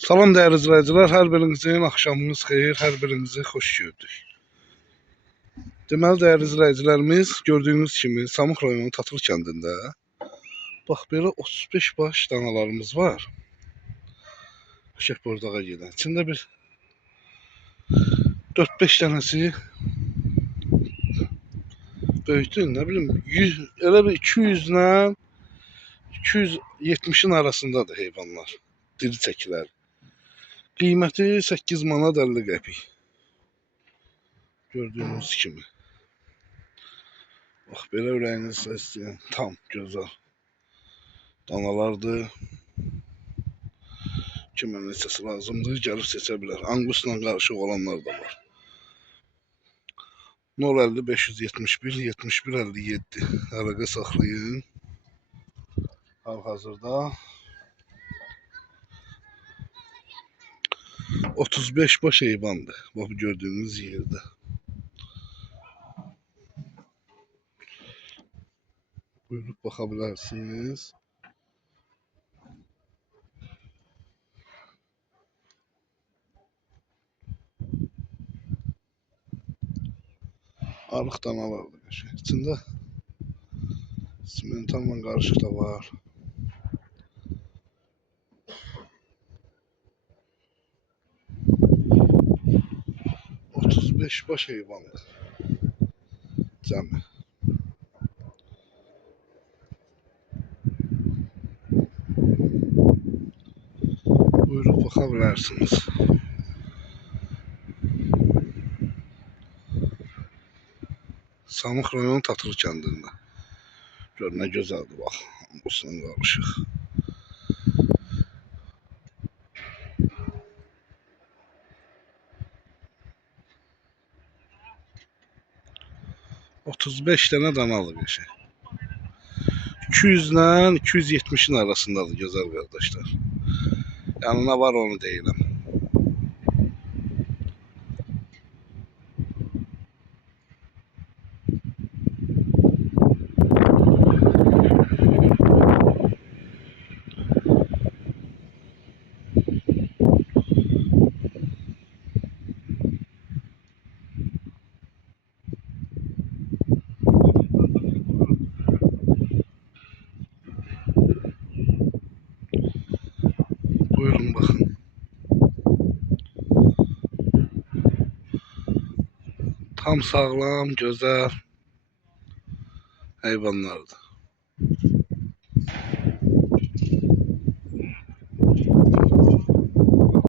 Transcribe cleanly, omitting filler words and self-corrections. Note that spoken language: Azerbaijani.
Salam değerli izləyicilər, hər birinizin axşamınız xeyir, hər birinizi xoş gördük. Deməli değerli izləyicilərimiz, gördüyünüz kimi Samux rayonu Tatıl kəndində bax belə 35 baş danalarımız var. Şək bordağa gedən. İçində bir 4-5 dənəsi böyükdür, nə bilim 100, elə bir 200 ilə 270'in arasındadır heyvanlar, diri çəkilər. Qiyməti 8 manat 50 qəpik. Gördüğünüz kimi. Bax belə ürəyiniz istəyən tam gözəl danalardır. Kimə neçəsi lazımdır, gəlib seçə bilər. Angusla qarışıq olanlar da var. 050 571 71 57 əlaqə saxlayın. Hal-hazırda 35 baş heyvandır. Bax gördüğünüz yerde. Buyurub baxa bilərsiniz. Arıq danalardır. İçində simentanla qarışıq da var. Beş baş heyvandır. Cəmi. Buyurub baxa bilərsiniz. Samux rayonu Tatıl kəndində. Gör nə gözəldir bax. Angusla qarışıq. ...35 dənə danalı bir şey. 200 ilə 270'in arasındadır gözəl qardaşlar. Yəni nə var onu deyirəm. Buyurun bakın. Tam sağlam, güzel hayvanlardır.